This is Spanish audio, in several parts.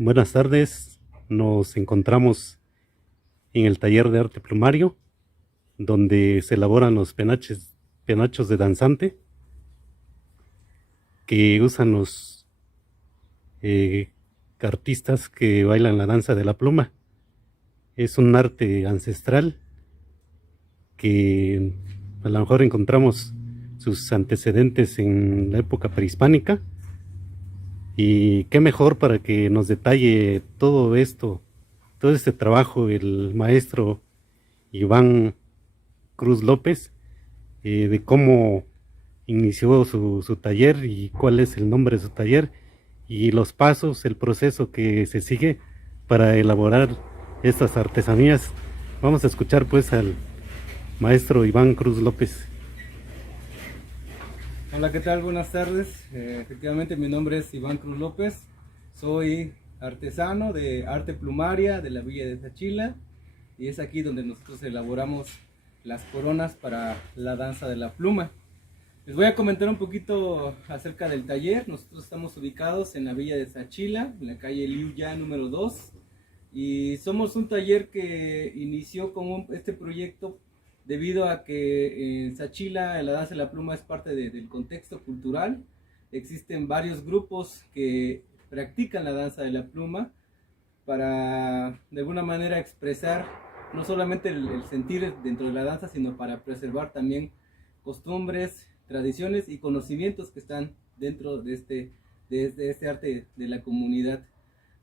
Buenas tardes, nos encontramos en el taller de arte plumario, donde se elaboran los penachos de danzante que usan los eh, artistas que bailan la danza de la pluma. Es un arte ancestral que a lo mejor encontramos sus antecedentes en la época prehispánica, y qué mejor para que nos detalle todo esto, todo este trabajo, el maestro Iván Cruz López, de cómo inició su taller y cuál es el nombre de su taller y los pasos, el proceso que se sigue para elaborar estas artesanías. Vamos a escuchar pues al maestro Iván Cruz López. Hola, ¿qué tal? Buenas tardes. Efectivamente, mi nombre es Iván Cruz López. Soy artesano de arte plumaria de la Villa de Sachila, y es aquí donde nosotros elaboramos las coronas para la danza de la pluma. Les voy a comentar un poquito acerca del taller. Nosotros estamos ubicados en la Villa de Sachila, en la calle Liuya número 2, y somos un taller que inició con este proyecto debido a que en Sachila la danza de la pluma es parte del contexto cultural. Existen varios grupos que practican la danza de la pluma para de alguna manera expresar no solamente el sentir dentro de la danza, sino para preservar también costumbres, tradiciones y conocimientos que están dentro de este arte de la comunidad.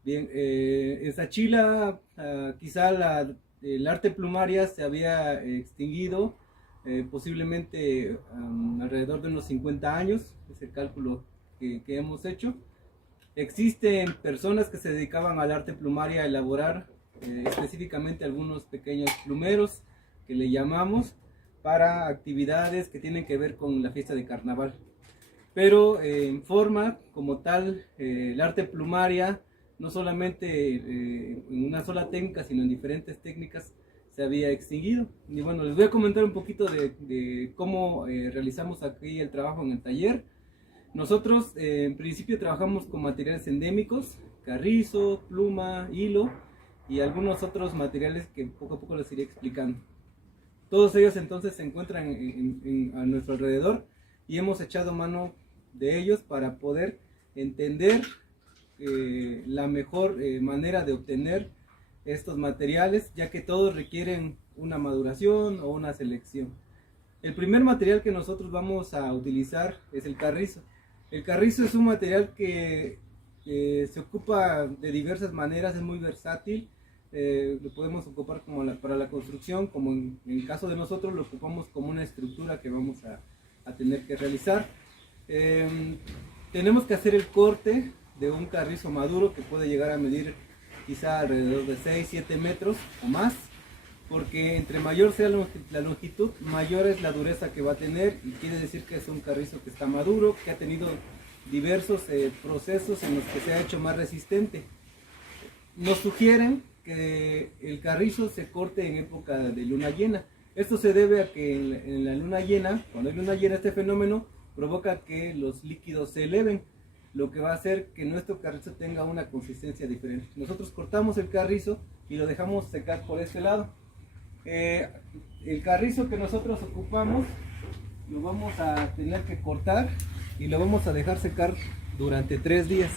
Bien, en Sachila quizá el arte plumaria se había extinguido posiblemente alrededor de unos 50 años, es el cálculo que hemos hecho. Existen personas que se dedicaban al arte plumaria a elaborar específicamente algunos pequeños plumeros que le llamamos para actividades que tienen que ver con la fiesta de carnaval. Pero en forma como tal, el arte plumaria no solamente en una sola técnica, sino en diferentes técnicas se había extinguido. Y bueno, les voy a comentar un poquito de cómo realizamos aquí el trabajo en el taller. Nosotros en principio trabajamos con materiales endémicos, carrizo, pluma, hilo y algunos otros materiales que poco a poco les iré explicando. Todos ellos entonces se encuentran a nuestro alrededor y hemos echado mano de ellos para poder entender la mejor manera de obtener estos materiales, ya que todos requieren una maduración o una selección. El primer material que nosotros vamos a utilizar es el carrizo. El carrizo es un material que se ocupa de diversas maneras, es muy versátil. Lo podemos ocupar para la construcción, como en el caso de nosotros lo ocupamos como una estructura que vamos a tener que realizar. Tenemos que hacer el corte de un carrizo maduro que puede llegar a medir quizá alrededor de 6-7 metros o más, porque entre mayor sea la longitud, mayor es la dureza que va a tener, y quiere decir que es un carrizo que está maduro, que ha tenido diversos procesos en los que se ha hecho más resistente. Nos sugieren que el carrizo se corte en época de luna llena. Esto se debe a que en la luna llena, cuando hay luna llena, este fenómeno provoca que los líquidos se eleven, lo que va a hacer que nuestro carrizo tenga una consistencia diferente. Nosotros cortamos el carrizo y lo dejamos secar por este lado. El carrizo que nosotros ocupamos lo vamos a tener que cortar y lo vamos a dejar secar durante 3 días.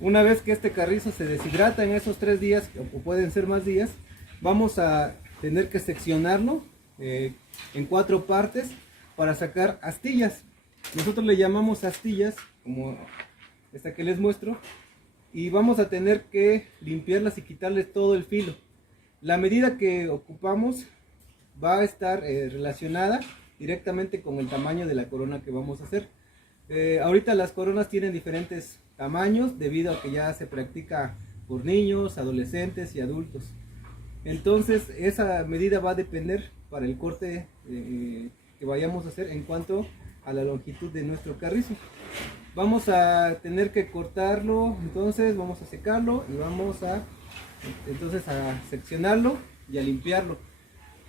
Una vez que este carrizo se deshidrata en esos 3 días, o pueden ser más días, vamos a tener que seccionarlo en 4 partes para sacar astillas. Nosotros le llamamos astillas, como esta que les muestro, y vamos a tener que limpiarlas y quitarles todo el filo. La medida que ocupamos va a estar relacionada directamente con el tamaño de la corona que vamos a hacer. Ahorita las coronas tienen diferentes tamaños debido a que ya se practica por niños, adolescentes y adultos. Entonces esa medida va a depender para el corte que vayamos a hacer en cuanto a la longitud de nuestro carrizo. Vamos a tener que cortarlo, entonces vamos a secarlo y vamos a seccionarlo y a limpiarlo.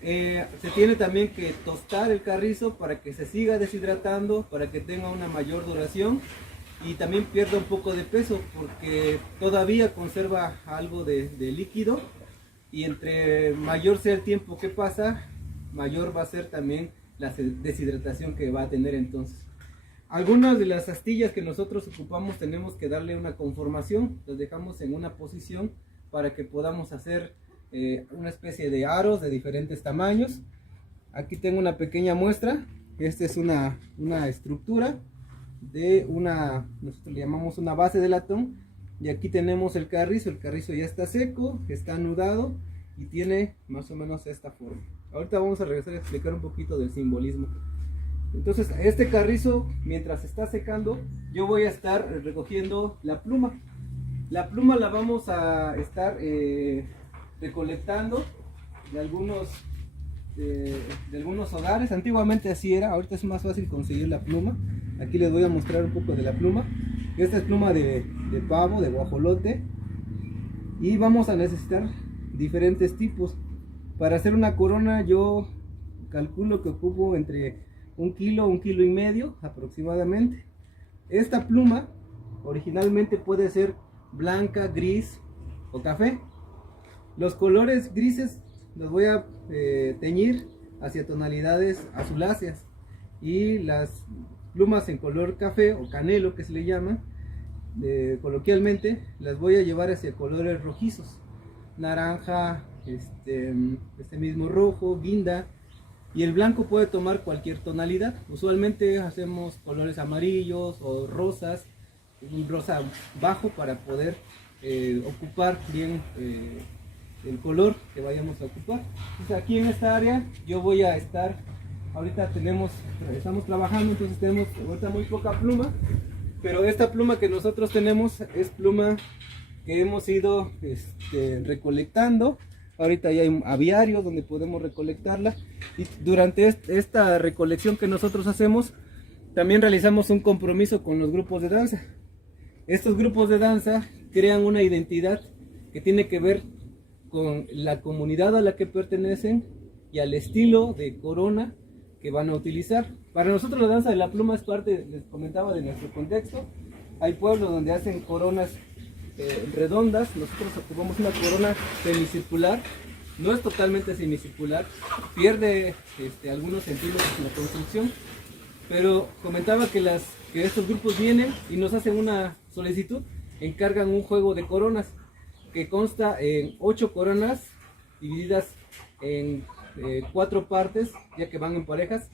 Se tiene también que tostar el carrizo para que se siga deshidratando, para que tenga una mayor duración. y también pierde un poco de peso porque todavía conserva algo de líquido, y entre mayor sea el tiempo que pasa, mayor va a ser también la deshidratación que va a tener entonces. Algunas de las astillas que nosotros ocupamos tenemos que darle una conformación, las dejamos en una posición para que podamos hacer una especie de aros de diferentes tamaños. Aquí tengo una pequeña muestra. Esta es una estructura de nosotros le llamamos una base de latón, y aquí tenemos el carrizo ya está seco, está anudado y tiene más o menos esta forma. Ahorita vamos a regresar a explicar un poquito del simbolismo. Entonces, este carrizo, mientras está secando, yo voy a estar recogiendo la pluma. La pluma la vamos a estar recolectando de algunos hogares. Antiguamente así era, ahorita es más fácil conseguir la pluma. Aquí les voy a mostrar un poco de la pluma. Esta es pluma de pavo, de guajolote, y vamos a necesitar diferentes tipos. Para hacer una corona yo calculo que ocupo entre 1 kilo, 1,5 kilos aproximadamente. Esta pluma originalmente puede ser blanca, gris o café. Los colores grises los voy a teñir hacia tonalidades azuláceas, y las plumas en color café o canelo, que se le llama coloquialmente, las voy a llevar hacia colores rojizos, naranja, este mismo rojo, guinda, y el blanco puede tomar cualquier tonalidad. Usualmente hacemos colores amarillos o rosas, un rosa bajo para poder ocupar bien el color que vayamos a ocupar. Entonces, aquí en esta área yo voy a estar, ahorita estamos trabajando, entonces tenemos ahorita muy poca pluma, pero esta pluma que nosotros tenemos es pluma que hemos ido recolectando. Ahorita ya hay aviarios donde podemos recolectarla, y durante esta recolección que nosotros hacemos, también realizamos un compromiso con los grupos de danza. Estos grupos de danza crean una identidad que tiene que ver con la comunidad a la que pertenecen y al estilo de corona que van a utilizar. Para nosotros la danza de la pluma es parte, les comentaba, de nuestro contexto. Hay pueblos donde hacen coronas redondas. Nosotros ocupamos una corona semicircular. No es totalmente semicircular, pierde algunos centímetros en la construcción, pero comentaba que estos grupos vienen y nos hacen una solicitud, encargan un juego de coronas que consta en 8 coronas divididas en 4 partes, ya que van en parejas: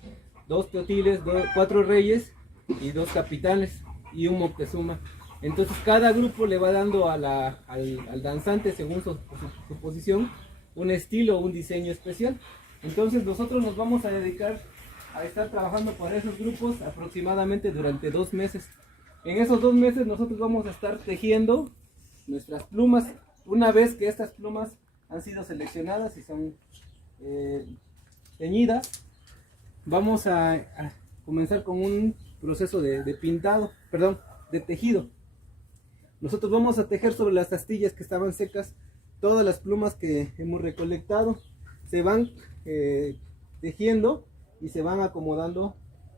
2 teotiles, 4 reyes y 2 capitanes y un Moctezuma. Entonces cada grupo le va dando al danzante, según su posición, un estilo o un diseño especial. Entonces nosotros nos vamos a dedicar a estar trabajando para esos grupos aproximadamente durante 2 meses. En esos 2 meses nosotros vamos a estar tejiendo nuestras plumas. Una vez que estas plumas han sido seleccionadas y son teñidas, vamos a comenzar con un proceso de tejido. Nosotros vamos a tejer sobre las astillas que estaban secas todas las plumas que hemos recolectado. Se van tejiendo y se van acomodando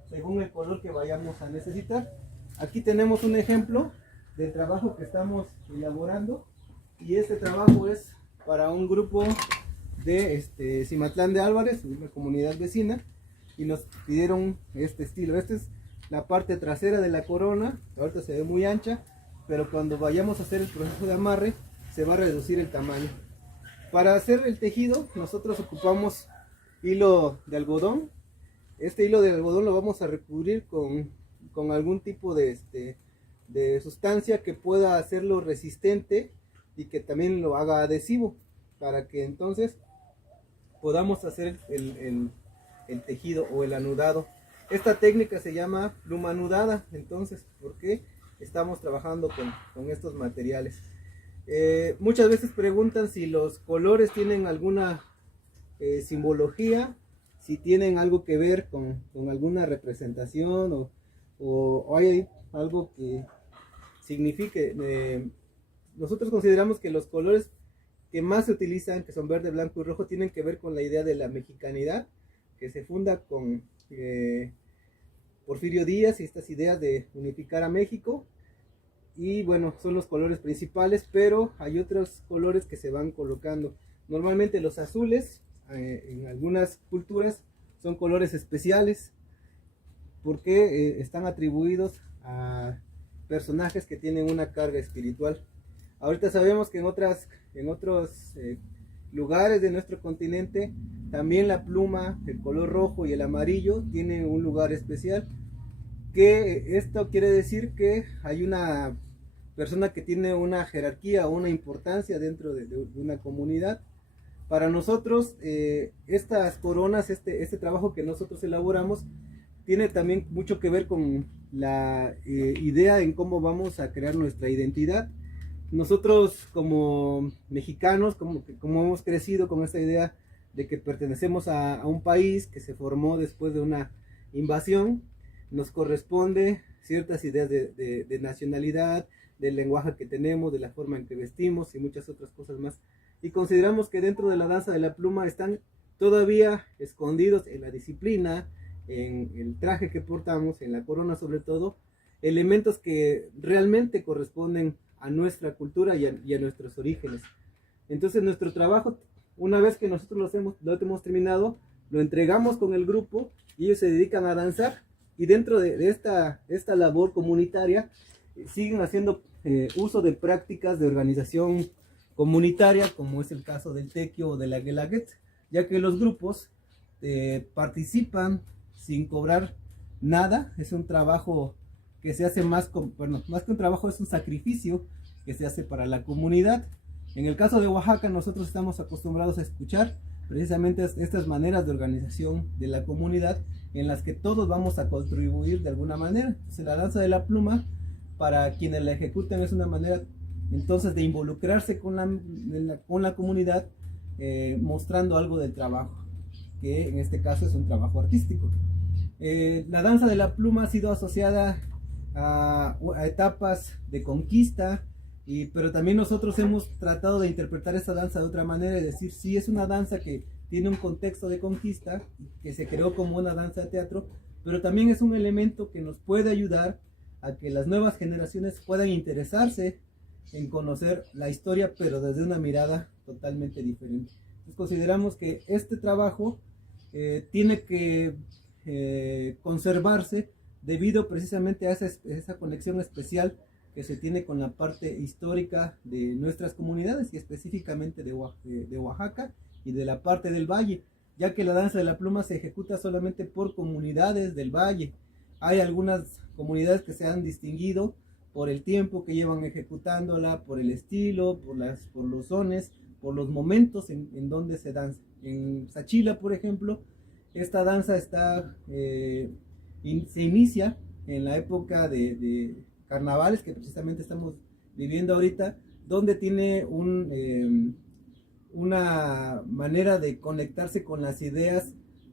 según el color que vayamos a necesitar. Aquí tenemos un ejemplo del trabajo que estamos elaborando, y este trabajo es para un grupo de Cimatlán de Álvarez, una comunidad vecina, y nos pidieron este estilo. Esta es la parte trasera de la corona. Ahorita se ve muy ancha, pero cuando vayamos a hacer el proceso de amarre se va a reducir el tamaño. Para hacer el tejido nosotros ocupamos hilo de algodón. Este hilo de algodón lo vamos a recubrir con algún tipo de sustancia que pueda hacerlo resistente y que también lo haga adhesivo, para que entonces podamos hacer el tejido o el anudado. Esta técnica se llama pluma anudada, entonces, porque estamos trabajando con estos materiales. Muchas veces preguntan si los colores tienen alguna simbología, si tienen algo que ver con alguna representación o hay algo que signifique. Nosotros consideramos que los colores que más se utilizan, que son verde, blanco y rojo, tienen que ver con la idea de la mexicanidad, que se funda con Porfirio Díaz y estas ideas de unificar a México. Y bueno, son los colores principales, pero hay otros colores que se van colocando. Normalmente los azules, en algunas culturas, son colores especiales porque están atribuidos a personajes que tienen una carga espiritual. Ahorita sabemos que en otros lugares de nuestro continente también la pluma, el color rojo y el amarillo tienen un lugar especial, que esto quiere decir que hay una persona que tiene una jerarquía o una importancia dentro de una comunidad. Para nosotros, estas coronas, este trabajo que nosotros elaboramos, tiene también mucho que ver con la idea en cómo vamos a crear nuestra identidad. Nosotros como mexicanos, como hemos crecido con esta idea de que pertenecemos a un país que se formó después de una invasión, nos corresponde ciertas ideas de nacionalidad, del lenguaje que tenemos, de la forma en que vestimos y muchas otras cosas más. Y consideramos que dentro de la danza de la pluma están todavía escondidos en la disciplina, en el traje que portamos, en la corona sobre todo, elementos que realmente corresponden a nuestra cultura y a nuestros orígenes. Entonces nuestro trabajo, una vez que nosotros lo hemos terminado, lo entregamos con el grupo y ellos se dedican a danzar, y dentro de esta labor comunitaria siguen haciendo uso de prácticas de organización comunitaria, como es el caso del tequio o de la guelaguet, ya que los grupos participan sin cobrar nada. Es un trabajo que se hace más que un trabajo, es un sacrificio que se hace para la comunidad. En el caso de Oaxaca, nosotros estamos acostumbrados a escuchar precisamente estas maneras de organización de la comunidad en las que todos vamos a contribuir de alguna manera. Entonces, la danza de la pluma, para quienes la ejecutan, es una manera entonces de involucrarse con la comunidad, mostrando algo del trabajo, que en este caso es un trabajo artístico. La danza de la pluma ha sido asociada a etapas de conquista, pero también nosotros hemos tratado de interpretar esta danza de otra manera, es decir, sí es una danza que tiene un contexto de conquista, que se creó como una danza de teatro, pero también es un elemento que nos puede ayudar a que las nuevas generaciones puedan interesarse en conocer la historia, pero desde una mirada totalmente diferente. Entonces consideramos que este trabajo tiene que conservarse debido precisamente a esa conexión especial que se tiene con la parte histórica de nuestras comunidades y específicamente de Oaxaca y de la parte del valle, ya que la danza de la pluma se ejecuta solamente por comunidades del valle. Hay algunas comunidades que se han distinguido por el tiempo que llevan ejecutándola, por el estilo, por los sones, por los momentos en donde se danza. En Sachila, por ejemplo, esta danza se inicia en la época de carnavales, que precisamente estamos viviendo ahorita, donde tiene una manera de conectarse con las ideas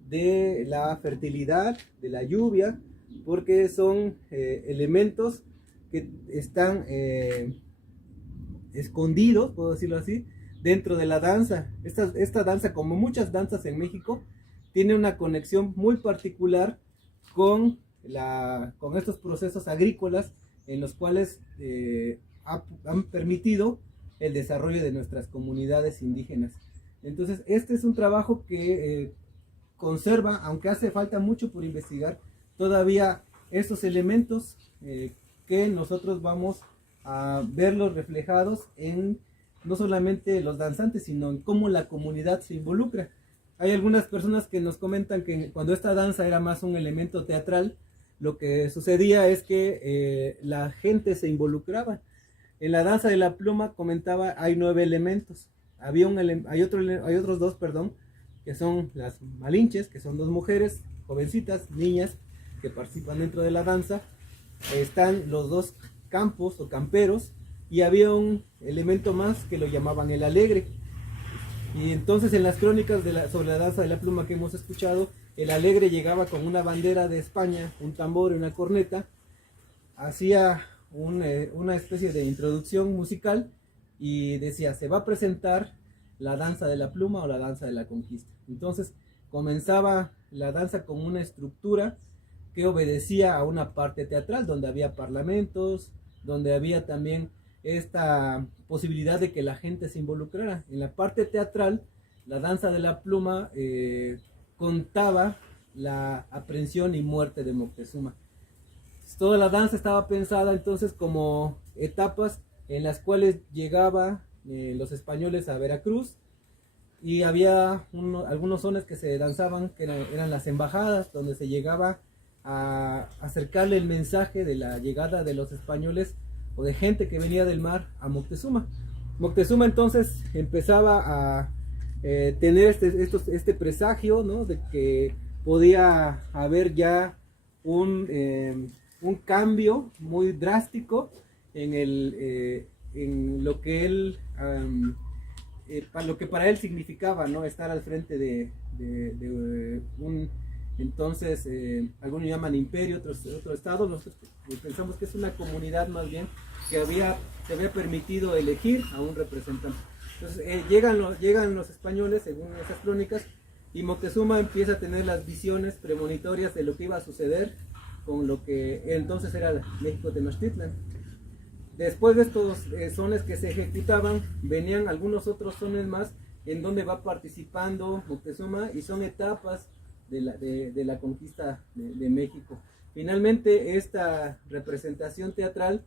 de la fertilidad, de la lluvia, porque son elementos que están escondidos, puedo decirlo así, dentro de la danza. Esta danza, como muchas danzas en México, tiene una conexión muy particular con estos procesos agrícolas en los cuales han permitido el desarrollo de nuestras comunidades indígenas. Entonces, este es un trabajo que conserva, aunque hace falta mucho por investigar, todavía estos elementos que nosotros vamos a verlos reflejados en no solamente los danzantes, sino en cómo la comunidad se involucra. Hay algunas personas que nos comentan que cuando esta danza era más un elemento teatral, lo que sucedía es que la gente se involucraba. En la danza de la pluma, comentaba, hay 9 elementos. Hay otros 2, que son las malinches, que son 2 mujeres, jovencitas, niñas, que participan dentro de la danza. Están los 2 campos o camperos, y había un elemento más que lo llamaban el alegre. Y entonces en las crónicas sobre la danza de la pluma que hemos escuchado, el alegre llegaba con una bandera de España, un tambor y una corneta, hacía una especie de introducción musical y decía, se va a presentar la danza de la pluma o la danza de la conquista. Entonces comenzaba la danza con una estructura que obedecía a una parte teatral, donde había parlamentos, donde había también esta posibilidad de que la gente se involucrara. En la parte teatral, la danza de la pluma contaba la aprehensión y muerte de Moctezuma. Toda la danza estaba pensada entonces como etapas en las cuales llegaba los españoles a Veracruz, y había algunos sones que se danzaban, que eran las embajadas, donde se llegaba a acercarle el mensaje de la llegada de los españoles o de gente que venía del mar a Moctezuma. Moctezuma entonces empezaba a tener este presagio, ¿no?, de que podía haber ya un cambio muy drástico en lo que él lo que para él significaba, ¿no?, estar al frente de un, entonces, algunos llaman imperio, otro estado. Nosotros pensamos que es una comunidad más bien que se había permitido elegir a un representante. Entonces llegan los españoles, según esas crónicas, y Moctezuma empieza a tener las visiones premonitorias de lo que iba a suceder con lo que entonces era México Tenochtitlan. Después de estos sones que se ejecutaban, venían algunos otros sones más en donde va participando Moctezuma, y son etapas de la conquista de México. Finalmente esta representación teatral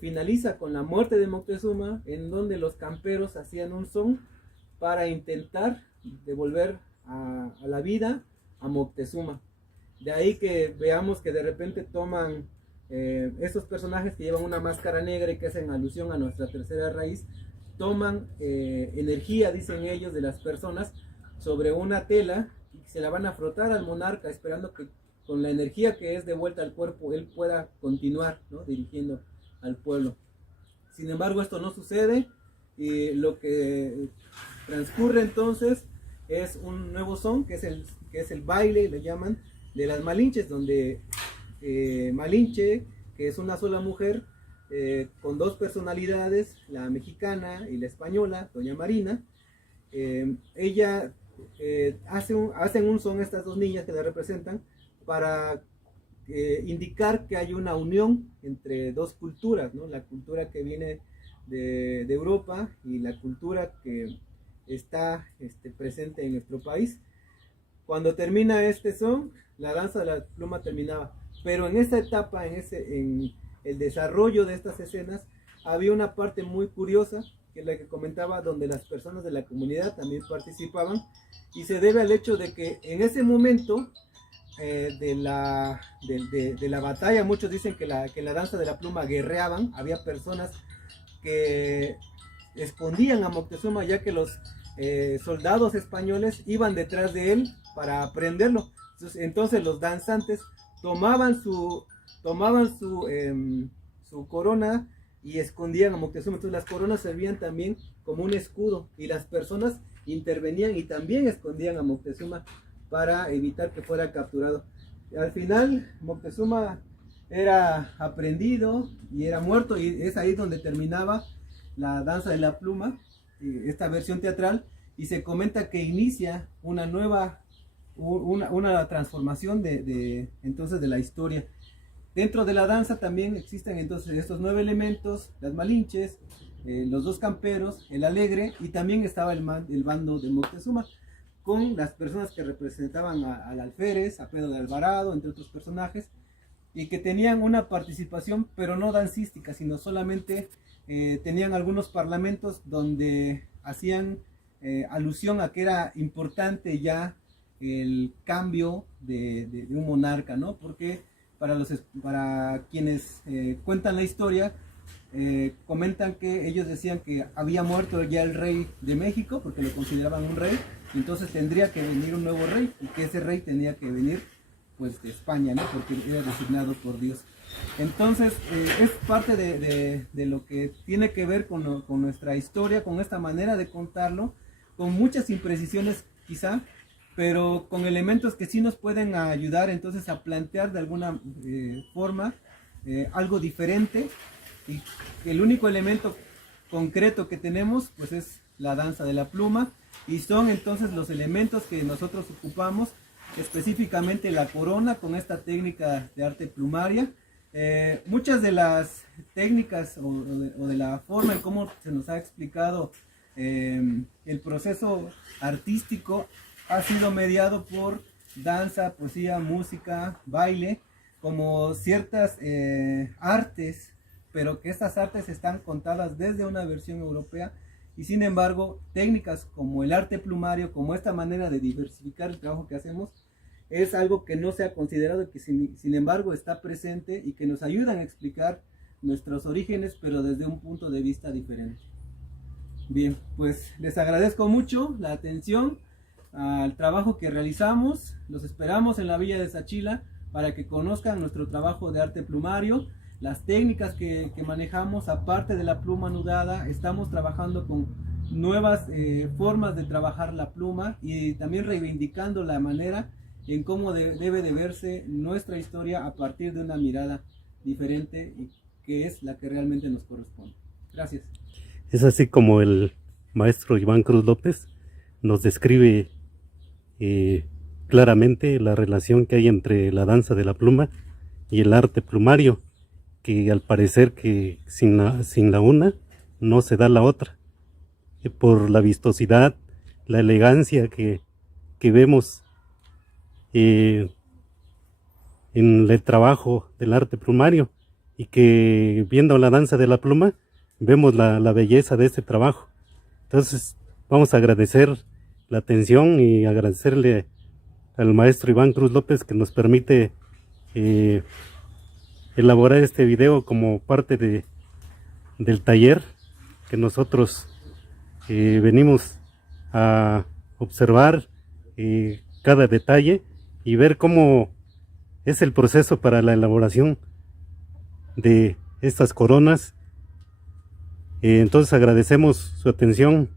finaliza con la muerte de Moctezuma, en donde los camperos hacían un son para intentar devolver a la vida a Moctezuma. De ahí que veamos que de repente toman estos personajes que llevan una máscara negra y que hacen alusión a nuestra tercera raíz, toman energía, dicen ellos, de las personas sobre una tela y se la van a frotar al monarca, esperando que con la energía que es de vuelta al cuerpo él pueda continuar, ¿no?, dirigiendo al pueblo. Sin embargo, esto no sucede, y lo que transcurre entonces es un nuevo son, que es el baile, le llaman, de las Malinches, donde Malinche, que es una sola mujer, con dos personalidades, la mexicana y la española, doña Marina, ella hacen un son, estas dos niñas que la representan, para indicar que hay una unión entre dos culturas, ¿no?, la cultura que viene de Europa y la cultura que está presente en nuestro país. Cuando termina este son, la danza de la pluma terminaba. Pero en esta etapa, en el desarrollo de estas escenas, había una parte muy curiosa, que es la que comentaba, donde las personas de la comunidad también participaban, y se debe al hecho de que en ese momento de la batalla, muchos dicen que la danza de la pluma guerreaban, había personas que escondían a Moctezuma, ya que los soldados españoles iban detrás de él para prenderlo. Entonces los danzantes tomaban su corona y escondían a Moctezuma. Entonces las coronas servían también como un escudo, y las personas intervenían y también escondían a Moctezuma para evitar que fuera capturado. Al final Moctezuma era aprehendido y era muerto, y es ahí donde terminaba la danza de la pluma, esta versión teatral, y se comenta que inicia una nueva una transformación entonces de la historia. Dentro de la danza también existen entonces estos 9 elementos: las Malinches, los dos camperos, el alegre, y también estaba el bando de Moctezuma, con las personas que representaban al alférez, a Pedro de Alvarado, entre otros personajes, y que tenían una participación, pero no dancística, sino solamente tenían algunos parlamentos donde hacían alusión a que era importante ya el cambio de un monarca, ¿no? Porque para quienes cuentan la historia, comentan que ellos decían que había muerto ya el rey de México, porque lo consideraban un rey, entonces tendría que venir un nuevo rey, y que ese rey tenía que venir pues de España, ¿no?, porque era designado por Dios. Entonces es parte de lo que tiene que ver con nuestra historia, con esta manera de contarlo, con muchas imprecisiones quizá, pero con elementos que sí nos pueden ayudar entonces a plantear de alguna forma algo diferente, y el único elemento concreto que tenemos pues es la danza de la pluma, y son entonces los elementos que nosotros ocupamos específicamente la corona con esta técnica de arte plumaria. Muchas de las técnicas o de la forma en cómo se nos ha explicado el proceso artístico ha sido mediado por danza, poesía, música, baile, como ciertas artes, pero que estas artes están contadas desde una versión europea, y sin embargo técnicas como el arte plumario, como esta manera de diversificar el trabajo que hacemos, es algo que no se ha considerado y que sin embargo está presente y que nos ayudan a explicar nuestros orígenes, pero desde un punto de vista diferente. Bien, pues les agradezco mucho la atención al trabajo que realizamos. Los esperamos en la Villa de Sachila para que conozcan nuestro trabajo de arte plumario, las técnicas que manejamos. Aparte de la pluma anudada, estamos trabajando con nuevas formas de trabajar la pluma y también reivindicando la manera en cómo debe de verse nuestra historia a partir de una mirada diferente y que es la que realmente nos corresponde. Gracias. Es así como el maestro Iván Cruz López nos describe claramente la relación que hay entre la danza de la pluma y el arte plumario, que al parecer que sin la una no se da la otra, por la vistosidad, la elegancia que vemos en el trabajo del arte plumario, y que viendo la danza de la pluma vemos la belleza de este trabajo. Entonces vamos a agradecer la atención y agradecerle al maestro Iván Cruz López que nos permite elaborar este video como parte del taller que nosotros venimos a observar cada detalle y ver cómo es el proceso para la elaboración de estas coronas. Entonces agradecemos su atención